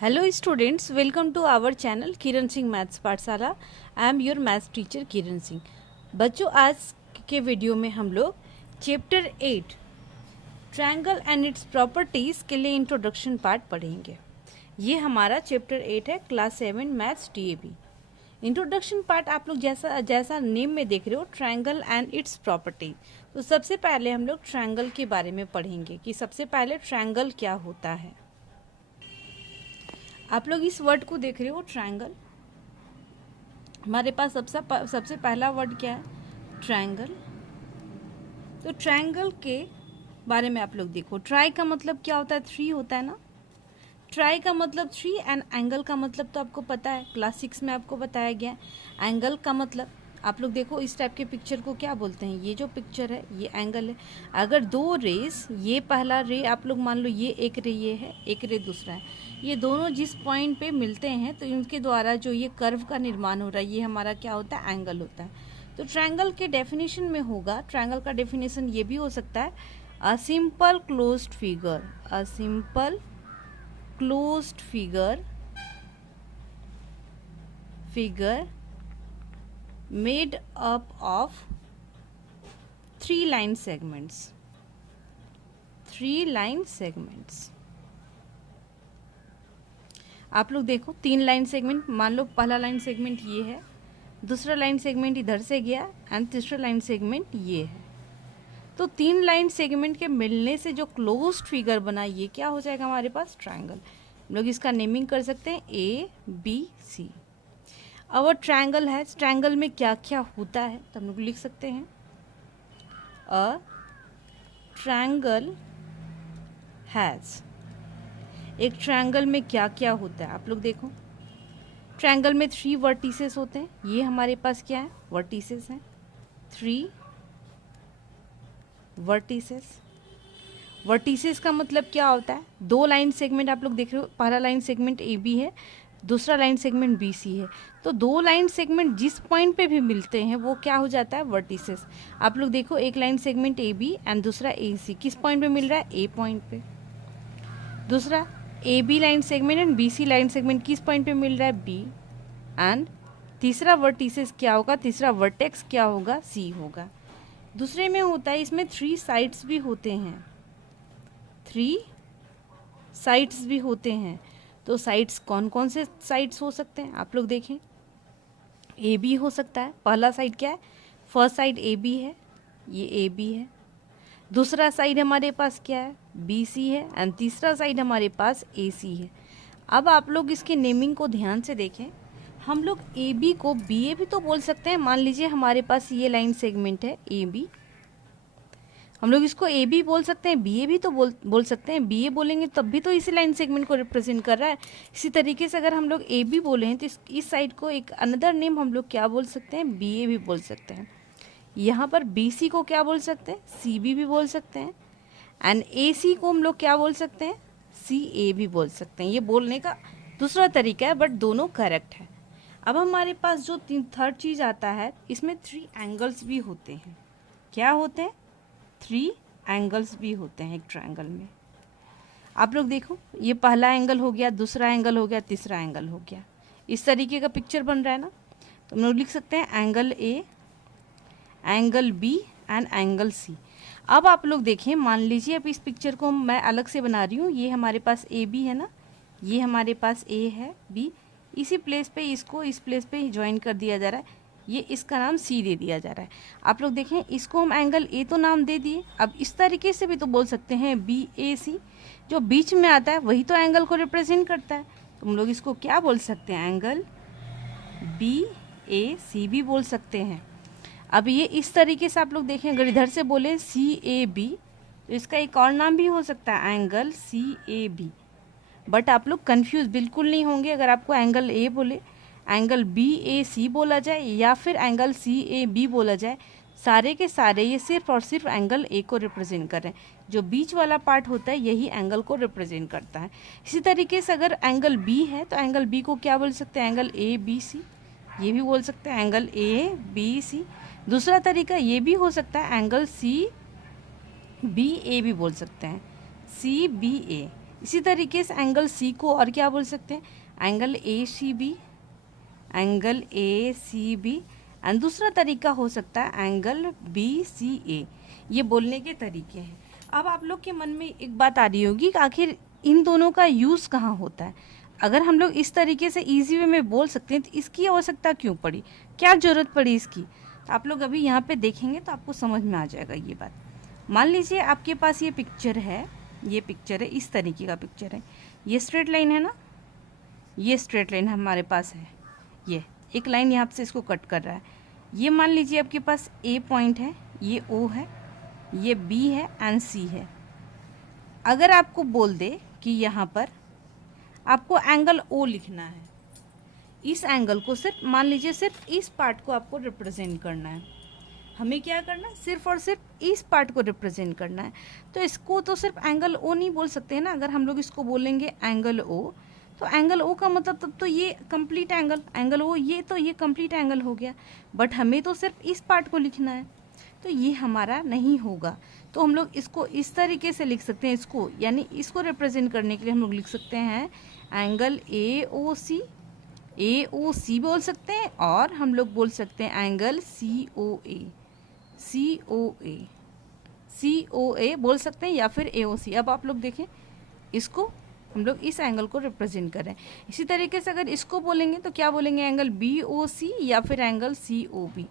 Hello students, welcome to our channel Kiran Singh maths पाठशाला। I am your maths teacher Kiran Singh. बच्चों, आज के वीडियो में हम लोग chapter 8 triangle and its properties के लिए इंट्रोडक्शन पार्ट पढ़ेंगे। ये हमारा चैप्टर 8 है, class 7 maths DAB। Introduction part आप लोग जैसा नेम में देख रहे हो, ट्रायंगल एंड इट्स प्रॉपर्टी। तो सबसे पहले हम लोग ट्रायंगल के बारे में पढ़ेंगे कि सबसे पहले ट्रायंगल क्या होता है। आप लोग इस वर्ड को देख रहे हो, ट्रायंगल। हमारे पास सबसे पहला वर्ड क्या है? ट्रायंगल। तो ट्रायंगल के बारे में आप लोग देखो। ट्राई का मतलब क्या होता है? 3 होता है ना। ट्राई का मतलब 3 एंड एंगल का मतलब तो आपको पता है, क्लास 6 में आपको बताया गया। एंगल का मतलब आप लोग देखो, इस टाइप के पिक्चर को क्या बोलते हैं? ये जो पिक्चर है ये एंगल है। अगर दो रेस, ये पहला रे आप लोग मान लो, ये एक रे ये है, एक रे दूसरा है, ये दोनों जिस पॉइंट पे मिलते हैं तो इनके द्वारा जो ये कर्व का निर्माण हो रहा है, ये हमारा क्या होता है? एंगल होता है। तो ट्रायंगल के डेफिनेशन में होगा, ट्रायंगल का डेफिनेशन ये भी हो सकता है, a simple closed figure, a simple closed figure made up of 3 line segments, 3 line segments। आप लोग देखो, 3 लाइन सेगमेंट, मान लो पहला लाइन सेगमेंट ये है, दूसरा लाइन सेगमेंट इधर से गया एंड तीसरा लाइन सेगमेंट ये है। तो 3 लाइन सेगमेंट के मिलने से जो क्लोज्ड फिगर बना, ये क्या हो जाएगा हमारे पास? ट्रायंगल। हम लोग इसका नेमिंग कर सकते हैं ABC। और ट्रायंगल है, ट्रायंगल में क्या क्या होता है तो हम लोग लिख सकते हैं, अ ट्रायंगल हैज़। एक ट्रायंगल में क्या क्या होता है आप लोग देखो। ट्रायंगल में 3 वर्टिसेस होते हैं। ये हमारे पास क्या है? वर्टिसेस हैं, 3 वर्टिसेस। वर्टिसेस का मतलब क्या होता है? 2 लाइन सेगमेंट आप लोग देख रहे हो, पहला लाइन सेगमेंट AB है, दूसरा लाइन सेगमेंट BC है। तो 2 लाइन सेगमेंट जिस पॉइंट पे भी मिलते हैं वो क्या हो जाता है? वर्टिसेस। आप लोग देखो, एक लाइन सेगमेंट AB एंड दूसरा AC किस पॉइंट पे मिल रहा है? A पॉइंट पे। दूसरा AB line segment and BC line segment किस पॉइंट पे मिल रहा है? B। एंड तीसरा वर्टिसेस क्या होगा? तीसरा वर्टेक्स क्या होगा? C होगा। दूसरे में होता है, इसमें 3 साइड्स भी होते हैं, 3 साइड्स भी होते हैं। तो साइड्स कौन कौन से साइड्स हो सकते हैं आप लोग देखें। AB हो सकता है, पहला साइड क्या है? फर्स्ट साइड AB है, ये AB है। दूसरा साइड हमारे पास क्या है? BC है एंड तीसरा साइड हमारे पास AC है। अब आप लोग इसके नेमिंग को ध्यान से देखें। हम लोग AB को BA भी तो बोल सकते हैं। मान लीजिए हमारे पास ये लाइन सेगमेंट है AB, हम लोग इसको AB बोल सकते हैं, BA भी तो बोल सकते हैं। BA बोलेंगे तब भी तो इसी लाइन सेगमेंट को रिप्रेजेंट कर रहा है। इसी तरीके से अगर हम लोग AB बोले हैं तो इस साइड को एक अनदर नेम हम लोग क्या बोल सकते हैं? BA भी बोल सकते हैं। यहाँ पर BC को क्या बोल सकते हैं? CB भी बोल सकते हैं। एंड AC को हम लोग क्या बोल सकते हैं? CA भी बोल सकते हैं। ये बोलने का दूसरा तरीका है, बट दोनों करेक्ट है। अब हमारे पास जो थर्ड चीज़ आता है, इसमें 3 एंगल्स भी होते हैं। क्या होते हैं? 3 एंगल्स भी होते हैं एक ट्रायंगल में। आप लोग देखो, ये पहला एंगल हो गया, दूसरा एंगल हो गया, तीसरा एंगल हो गया। इस तरीके का पिक्चर बन रहा है ना। तो हम लोग लिख सकते हैं angle A, angle B and angle C। अब आप लोग देखें, मान लीजिए अब इस पिक्चर को मैं अलग से बना रही हूँ। ये हमारे पास AB है ना, ये हमारे पास A है, B। इसी प्लेस पे इसको इस प्लेस पे ज्वाइन कर दिया जा रहा है। ये इसका नाम C दे दिया जा रहा है। आप लोग देखें, इसको हम एंगल A तो नाम दे दिए। अब इस तरीके से भी तो बोल सकते हैं BAC, जो बीच में आता है वही तो एंगल को रिप्रेजेंट करता है। तो हम लोग इसको क्या बोल सकते हैं? एंगल BAC भी बोल सकते हैं। अब ये इस तरीके से आप लोग देखें, अगर इधर से बोले CAB तो इसका एक और नाम भी हो सकता है, एंगल CAB। बट आप लोग कंफ्यूज बिल्कुल नहीं होंगे अगर आपको एंगल A बोले, एंगल BAC बोला जाए या फिर एंगल CAB बोला जाए। सारे के सारे ये सिर्फ और सिर्फ एंगल A को रिप्रेजेंट कर रहे हैं। जो बीच वाला पार्ट होता है यही एंगल को रिप्रेजेंट करता है। इसी तरीके से अगर एंगल B है तो एंगल B को क्या बोल सकते हैं? एंगल ABC, ये भी बोल सकते हैं एंगल ABC। दूसरा तरीका ये भी हो सकता है, एंगल CBA भी बोल सकते हैं, CBA। इसी तरीके से एंगल सी को और क्या बोल सकते हैं, angle A C B, angle A C B. And दूसरा तरीका हो सकता है एंगल बी सी ए। ये बोलने के तरीके हैं। अब आप लोग के मन में एक बात आ रही होगी कि आखिर इन दोनों का यूज़ कहाँ होता है। अगर हम लोग इस तरीके से ईजी वे में बोल सकते हैं तो इसकी आवश्यकता क्यों पड़ी, क्या ज़रूरत पड़ी इसकी। तो आप लोग अभी यहाँ पे देखेंगे तो आपको समझ में आ जाएगा ये बात। मान लीजिए आपके पास ये पिक्चर है, ये पिक्चर है, इस तरीके का पिक्चर है। ये स्ट्रेट लाइन है ना, ये स्ट्रेट लाइन हमारे पास है। ये एक लाइन यहाँ से इसको कट कर रहा है। ये मान लीजिए आपके पास ए पॉइंट है, ये ओ है, ये बी है एंड सी है। अगर आपको बोल दे कि यहाँ पर आपको एंगल ओ लिखना है, इस एंगल को सिर्फ मान लीजिए सिर्फ इस पार्ट को आपको रिप्रेजेंट करना है। हमें क्या करना है, सिर्फ और सिर्फ इस पार्ट को रिप्रेजेंट करना है। तो इसको तो सिर्फ एंगल ओ नहीं बोल सकते हैं ना। अगर हम लोग इसको बोलेंगे एंगल ओ, तो एंगल ओ का मतलब तब तो ये कंप्लीट एंगल ओ, ये तो ये कंप्लीट एंगल हो गया। बट हमें तो सिर्फ इस पार्ट को लिखना है, तो ये हमारा नहीं होगा। तो हम लोग इसको इस तरीके से लिख सकते हैं, इसको यानी इसको रिप्रेजेंट करने के लिए हम लोग लिख सकते हैं एंगल ए ओ सी बोल सकते हैं, और हम लोग बोल सकते हैं एंगल सी ओ ए बोल सकते हैं, या फिर ए ओ सी। अब आप लोग देखें, इसको हम लोग इस एंगल को रिप्रेजेंट कर रहे हैं। इसी तरीके से अगर इसको बोलेंगे तो क्या बोलेंगे, एंगल बी ओ सी या फिर angle C O B.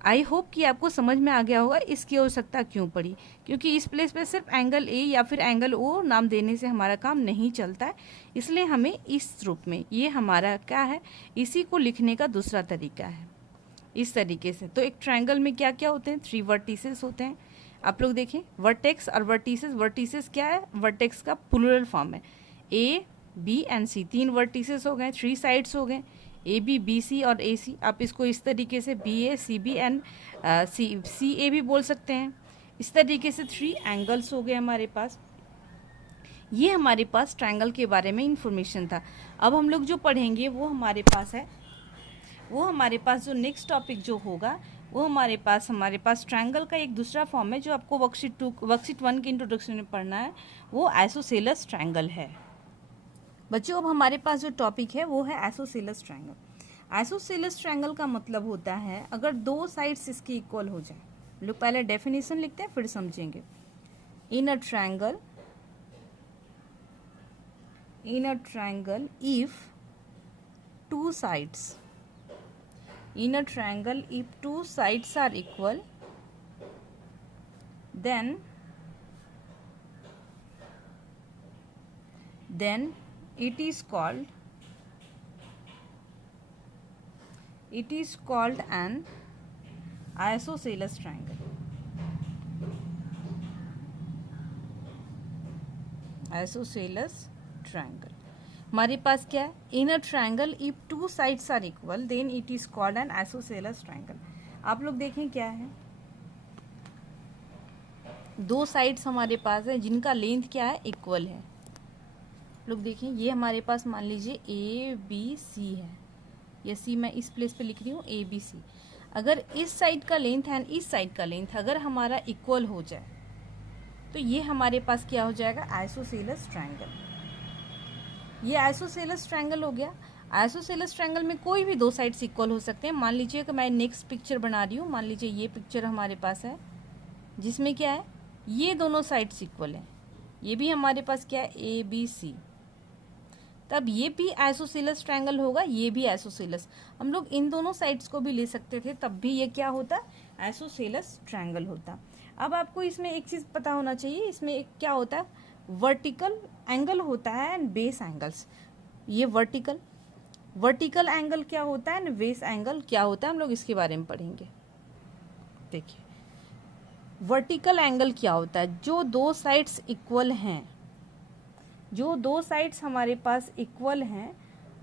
I hope कि आपको समझ में आ गया होगा इसकी आवश्यकता क्यों पड़ी, क्योंकि इस प्लेस पे सिर्फ एंगल ए या फिर एंगल ओ नाम देने से हमारा काम नहीं चलता है। इसलिए हमें इस रूप में, ये हमारा क्या है, इसी को लिखने का दूसरा तरीका है, इस तरीके से। तो एक ट्रायंगल में क्या क्या होते हैं, 3 वर्टिसेस होते हैं। आप लोग देखें, वर्टेक्स और वर्टिसेस। वर्टिसेस क्या है, वर्टेक्स का प्लूरल फॉर्म है। A B and C, 3 vertices हो गए, 3 साइड्स हो गए, ए बी बी सी और ए सी। आप इसको इस तरीके से B A C B and C A भी बोल सकते हैं। इस तरीके से 3 एंगल्स हो गए हमारे पास। ये हमारे पास ट्रायंगल के बारे में इंफॉर्मेशन था। अब हम लोग जो पढ़ेंगे वो हमारे पास जो नेक्स्ट टॉपिक जो होगा वो हमारे पास ट्रायंगल का एक दूसरा फॉर्म है जो आपको वर्कशीट 1 के इंट्रोडक्शन में पढ़ना है, वो आइसोसेलेस ट्रायंगल है। बच्चों, अब हमारे पास जो टॉपिक है वो है आइसोसेलेस ट्रायंगल। आइसोसेलेस ट्रायंगल का मतलब होता है अगर 2 साइड्स इसके इक्वल हो जाए। लोग पहले डेफिनेशन लिखते हैं फिर समझेंगे। इन a triangle if 2 sides are equal, then it is called an isosceles triangle. Isosceles triangle हमारे पास क्या है, in a triangle if 2 sides are equal then it is called an isosceles triangle. आप लोग देखें क्या है, 2 साइड्स हमारे पास है जिनका लेंथ क्या है, इक्वल है। लोग देखें, ये हमारे पास मान लीजिए ए बी सी है, ये सी मैं इस प्लेस पे लिख रही हूँ, ए बी सी। अगर इस साइड का लेंथ एंड इस साइड का लेंथ अगर हमारा इक्वल हो जाए तो ये हमारे पास क्या हो जाएगा, आइसोसेलेस ट्रायंगल। ये आइसोसेलेस ट्रायंगल हो गया। आइसोसेलेस ट्रायंगल में कोई भी 2 साइड्स इक्वल हो सकते हैं। मान लीजिए कि मैं नेक्स्ट पिक्चर बना रही हूँ, मान लीजिए ये पिक्चर हमारे पास है जिसमें क्या है, ये दोनों साइड्स इक्वल हैं, ये भी हमारे पास क्या है, ए बी सी। तब ये भी आइसोसेलेस ट्रायंगल होगा, ये भी आइसोसेलेस। हम लोग इन दोनों साइड्स को भी ले सकते थे, तब भी ये क्या होता, आइसोसेलेस ट्रायंगल होता। अब आपको इसमें एक चीज़ पता होना चाहिए, इसमें एक क्या होता है, वर्टिकल एंगल होता है एंड बेस एंगल्स। ये वर्टिकल एंगल क्या होता है एंड बेस एंगल क्या होता है, हम लोग इसके बारे में पढ़ेंगे। देखिए, वर्टिकल एंगल क्या होता है, जो 2 साइड्स इक्वल हैं, जो 2 साइड्स हमारे पास इक्वल हैं,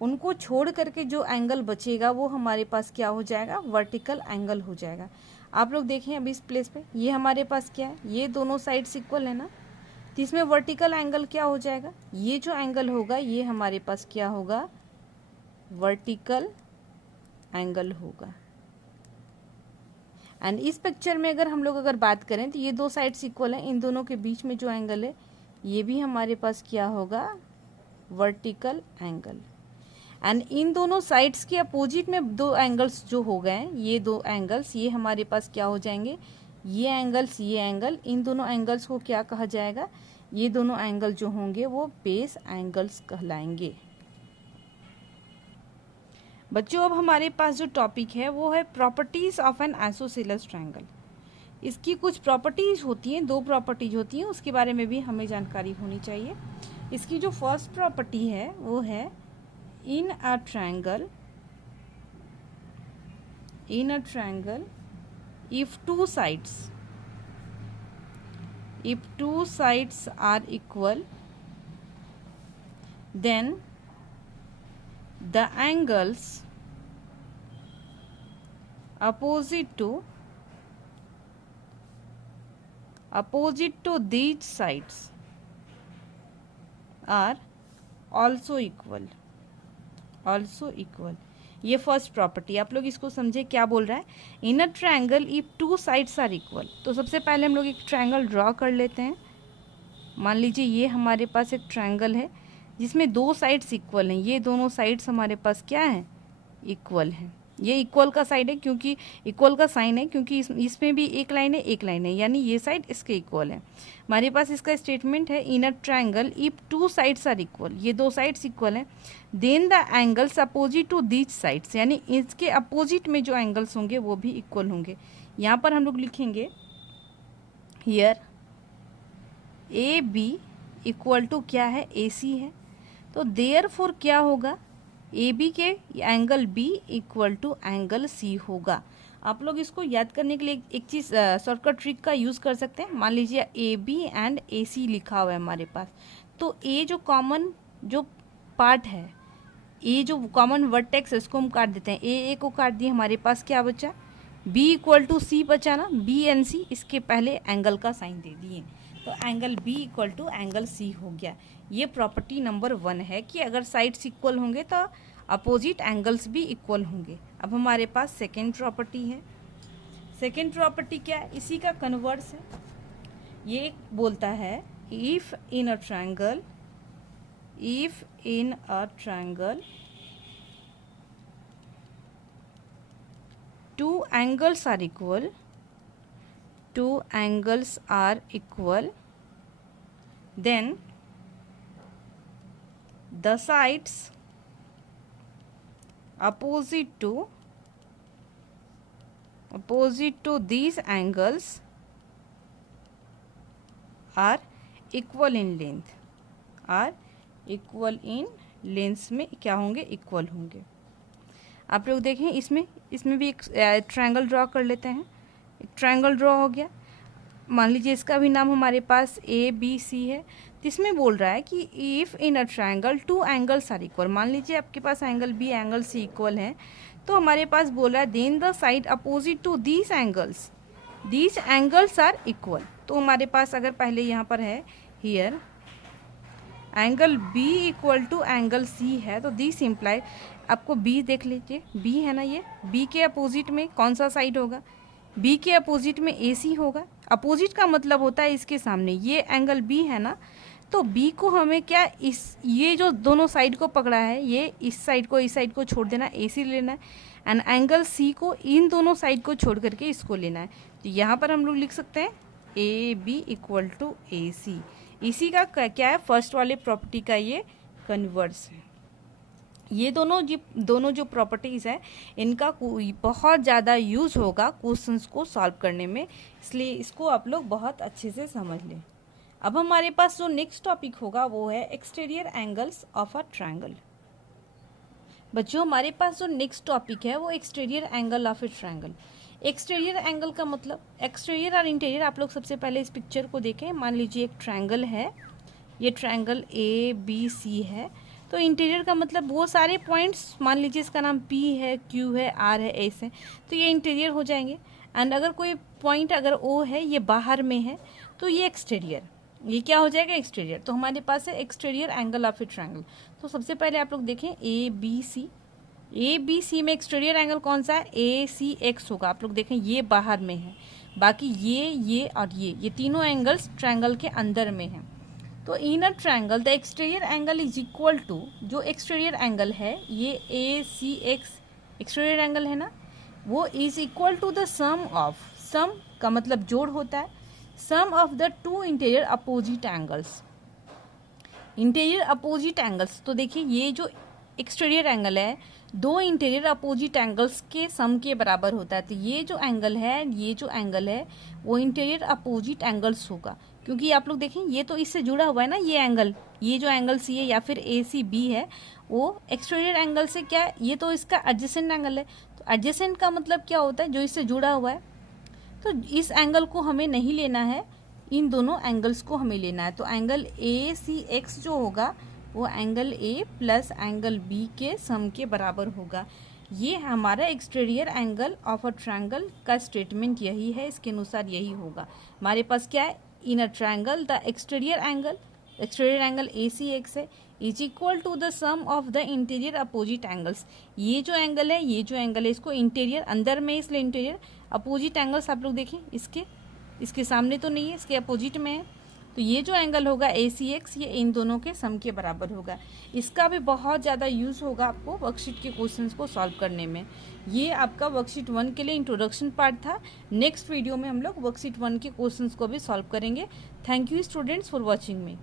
उनको छोड़ करके जो एंगल बचेगा वो हमारे पास क्या हो जाएगा, वर्टिकल एंगल हो जाएगा। आप लोग देखें अभी इस प्लेस पे, ये हमारे पास क्या है, ये दोनों साइड्स इक्वल है ना, तो इसमें वर्टिकल एंगल क्या हो जाएगा, ये जो एंगल होगा ये हमारे पास क्या होगा, वर्टिकल एंगल होगा। एंड इस पिक्चर में अगर हम लोग बात करें तो ये 2 साइड्स इक्वल हैं, इन दोनों के बीच में जो एंगल है ये भी हमारे पास क्या होगा, वर्टिकल एंगल। एंड इन दोनों साइड्स के अपोजिट में दो एंगल्स जो हो गए, ये दो एंगल्स, ये हमारे पास क्या हो जाएंगे, ये एंगल्स, ये एंगल, इन दोनों एंगल्स को क्या कहा जाएगा, ये दोनों एंगल जो होंगे वो बेस एंगल्स कहलाएंगे। बच्चों अब हमारे पास जो टॉपिक है वो है properties of N isosceles triangle. इसकी कुछ प्रॉपर्टीज होती हैं, दो प्रॉपर्टीज होती हैं, उसके बारे में भी हमें जानकारी होनी चाहिए। इसकी जो फर्स्ट प्रॉपर्टी है वो है in a triangle if two sides are equal, then the angles opposite to these sides are also equal। ये फर्स्ट प्रॉपर्टी, आप लोग इसको समझे क्या बोल रहा है। In a triangle if two sides are equal, तो सबसे पहले हम लोग एक ट्रायंगल ड्रॉ कर लेते हैं। मान लीजिए ये हमारे पास एक ट्रायंगल है जिसमें दो साइड्स इक्वल हैं, ये दोनों साइड्स हमारे पास क्या हैं, इक्वल हैं। ये इक्वल का साइड है क्योंकि इक्वल का साइन है, क्योंकि इसमें भी एक लाइन है, एक लाइन है, यानी ये साइड इसके इक्वल है। हमारे पास इसका स्टेटमेंट है in a triangle if two sides are equal, ये दो साइड्स इक्वल हैं, then the angles opposite to these sides, यानी इसके अपोजिट में जो एंगल्स होंगे वो भी इक्वल होंगे। यहाँ पर हम लोग लिखेंगे here A B equal to क्या है, ए सी है, तो देयरफॉर क्या होगा, ए बी के angle B equal to angle C होगा। आप लोग इसको याद करने के लिए एक चीज़ शॉर्टकट ट्रिक का यूज़ कर सकते हैं। मान लीजिए ए बी एंड ए सी लिखा हुआ है हमारे पास, तो ए जो कॉमन जो पार्ट है, ए जो कॉमन वर्टेक्स है उसको हम काट देते हैं, ए को काट दिए, हमारे पास क्या बचा, बी इक्वल टू सी बचा ना, बी एंड सी, इसके पहले एंगल का साइन दे दिए, तो angle B equal to angle C हो गया। ये प्रॉपर्टी नंबर 1 है कि अगर साइड्स इक्वल होंगे तो अपोजिट एंगल्स भी इक्वल होंगे। अब हमारे पास सेकेंड प्रॉपर्टी है। सेकेंड प्रॉपर्टी क्या है, इसी का कन्वर्स है। ये बोलता है if in a triangle two angles are equal, then the sides opposite to these angles are equal in length में क्या होंगे, इक्वल होंगे। आप लोग देखें इसमें भी एक ट्रायंगल ड्रॉ कर लेते हैं। एक ट्रायंगल ड्रॉ हो गया, मान लीजिए इसका भी नाम हमारे पास ए बी सी है, तो इसमें बोल रहा है कि if in a triangle two angles are equal, मान लीजिए आपके पास angle B angle C equal है, तो हमारे पास बोल रहा है then the side opposite to these angles are equal. तो हमारे पास अगर पहले यहाँ पर है here angle B equal to angle C है, तो दिस इम्प्लाई, आपको बी देख लीजिए, बी है ना, ये बी के अपोजिट में कौन सा साइड होगा, बी के अपोजिट में ए सी होगा। अपोजिट का मतलब होता है इसके सामने, ये एंगल बी है ना, तो बी को हमें क्या, ये जो दोनों साइड को पकड़ा है, ये इस साइड को छोड़ देना, ए सी लेना है, एंड एंगल सी को इन दोनों साइड को छोड़ करके इसको लेना है। तो यहाँ पर हम लोग लिख सकते हैं ए बी इक्वल टू ए सी। इसी का क्या है, फर्स्ट वाले प्रॉपर्टी का ये कन्वर्स है। ये दोनों जो प्रॉपर्टीज़ है, इनका बहुत ज़्यादा यूज़ होगा क्वेश्चंस को सॉल्व करने में, इसलिए इसको आप लोग बहुत अच्छे से समझ लें। अब हमारे पास जो नेक्स्ट टॉपिक होगा वो है exterior angles of a triangle. बच्चों हमारे पास जो नेक्स्ट टॉपिक है वो exterior angle of A triangle. Exterior angle का मतलब, एक्सटीरियर और इंटीरियर, आप लोग सबसे पहले इस पिक्चर को देखें। मान लीजिए एक ट्रायंगल है, ये ट्रायंगल ए बी सी है, तो इंटीरियर का मतलब वो सारे पॉइंट्स, मान लीजिए इसका नाम पी है, क्यू है, आर है, एस है, तो ये इंटीरियर हो जाएंगे। एंड अगर कोई पॉइंट अगर ओ है, ये बाहर में है, तो ये एक्सटीरियर, ये क्या हो जाएगा, एक्सटीरियर। तो हमारे पास है exterior angle of A triangle. तो सबसे पहले आप लोग देखें ए बी सी में एक्सटीरियर एंगल कौन सा है, ए सी एक्स होगा। आप लोग देखें ये बाहर में है, बाकी ये और ये तीनों एंगल्स ट्रायंगल के अंदर में हैं। तो in a triangle the exterior angle is equal to, जो एक्सटीरियर एंगल है ये A C X exterior angle है ना, वो is equal to the sum of, sum का मतलब जोड़ होता है, sum of the two interior opposite angles. Interior opposite angles, तो देखिए ये जो एक्सटीरियर एंगल है दो इंटीरियर अपोजिट एंगल्स के सम के बराबर होता है। तो ये जो एंगल है, ये जो एंगल है वो इंटीरियर अपोजिट एंगल्स होगा, क्योंकि आप लोग देखें ये तो इससे जुड़ा हुआ है ना, ये एंगल, ये जो एंगल सी है या फिर ए सी बी है वो एक्सटीरियर एंगल से क्या है, ये तो इसका एडजेसेंट एंगल है। तो एडजेसेंट का मतलब क्या होता है, जो इससे जुड़ा हुआ है। तो इस एंगल को हमें नहीं लेना है, इन दोनों एंगल्स को हमें लेना है। तो एंगल ए सी एक्स जो होगा वो angle A plus angle B के सम के बराबर होगा। ये हमारा exterior angle of a triangle का स्टेटमेंट यही है, इसके अनुसार यही होगा। हमारे पास क्या है, in a triangle the exterior angle A C X है is equal to the sum of the interior opposite angles. ये जो एंगल है, ये जो एंगल है, इसको इंटीरियर अंदर में इसलिए इंटीरियर, अपोजिट एंगल्स आप लोग देखें इसके सामने तो नहीं है, इसके अपोजिट में है। तो ये जो एंगल होगा ए सी एक्स, ये इन दोनों के सम के बराबर होगा। इसका भी बहुत ज़्यादा यूज़ होगा आपको वर्कशीट के क्वेश्चंस को सॉल्व करने में। ये आपका वर्कशीट 1 के लिए इंट्रोडक्शन पार्ट था। नेक्स्ट वीडियो में हम लोग वर्कशीट 1 के क्वेश्चंस को भी सॉल्व करेंगे। Thank you students for watching me.